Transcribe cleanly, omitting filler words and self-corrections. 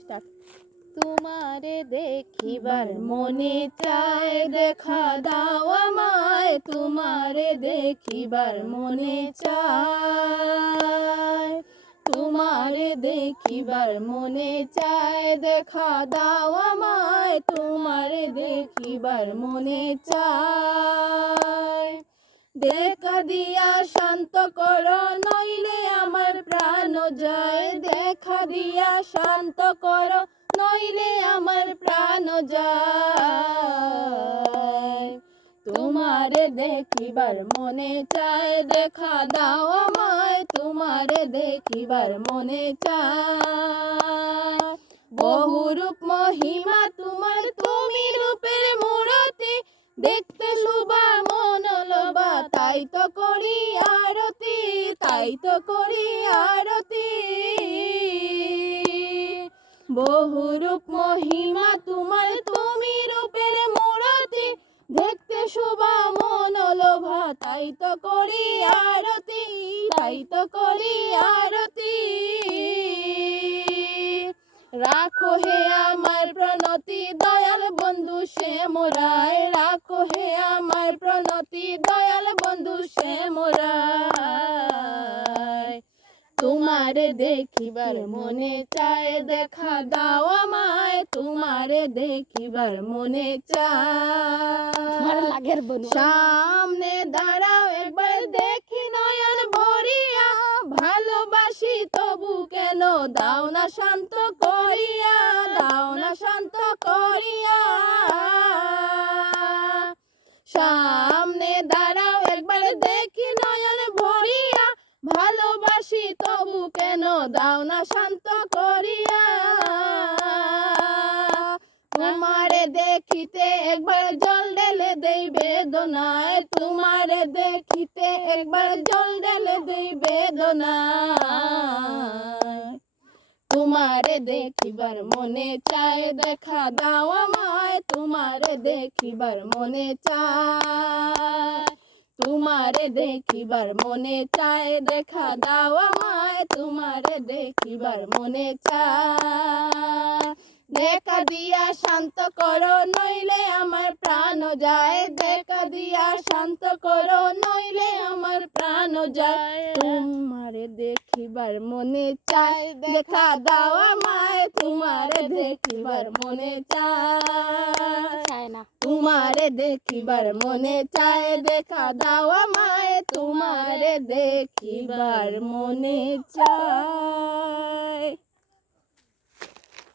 Start. তোমারে দেখিবার মনে চায়, দেখা দাও আমায়, তোমারে দেখিবার মনে চায়, তোমারে দেখিবার মনে চায়, দেখা দাও আমায়, তোমারে দেখিবার মনে চায়। দেখা দিয়া শান্ত করো নইলে আমার প্রাণ যায়, দেখা দিয়া শান্ত করো নইলে আমার প্রাণ যায়। তোমারে দেখিবার মনে চায়, দেখা দাও আমায়, তোমারে দেখিবার মনে চায়। বহুরূপ মহিমা তোমার, তুমি রূপের মূরতি, দেখতে শোভা মন লোভা, তাই তো করি আরতি, তাই তো করি আরতি। বহুরূপ মহিমা তোমার, তুমি রূপের মূরতি, দেখতে শোভা মন লোভা, তাই তো করি আরতি, তাই তো করি আরতি। রাখো হে আমার প্রণতি দয়াল বন্ধু শ্যামরায়, রাখো হে আমার প্রণতি দয়াল বন্ধু শ্যামরায়। তোমারে দেখিবার মনে চায়, দেখা দাও আমায়, তোমারে দেখিবার মনে চায়। সামনে দাঁড়াও একবার দেখি নয়ন ভরিয়া, ভালোবাসি তবু কেন দাও না শান্ত করিয়া, দাও না শান্ত করিয়া। সামনে দাঁড়াও একবার দেখি নয়ন ভরিয়া, ভালোবাসি তবু কেন দাও না শান্ত করিয়া। তোমারে দেখিতে একবার জল ঢেলে দেই বেদনায়, তোমারে দেখিতে একবার জল ঢেলে দেই বেদনায়। তোমারে দেখিবার মনে চায়, দেখা দাও আমায়, তোমারে দেখিবার মনে চায়, তোমারে দেখিবার মনে চায়, দেখা দাও আমায়, তোমারে দেখিবার মনে চায়। দেখা দিয়া শান্ত করো নইলে আমার প্রাণ যায়, দেখা দিয়া শান্ত করো নইলে আমার প্রাণ যায়। তোমারে দেখিবার মনে চায়, দেখা দাও আমায়, তোমারে দেখিবার মনে চায় না, তোমারে দেখিবার মনে চায়, দেখা দাও আমায়, তোমারে দেখিবার মনে চায়।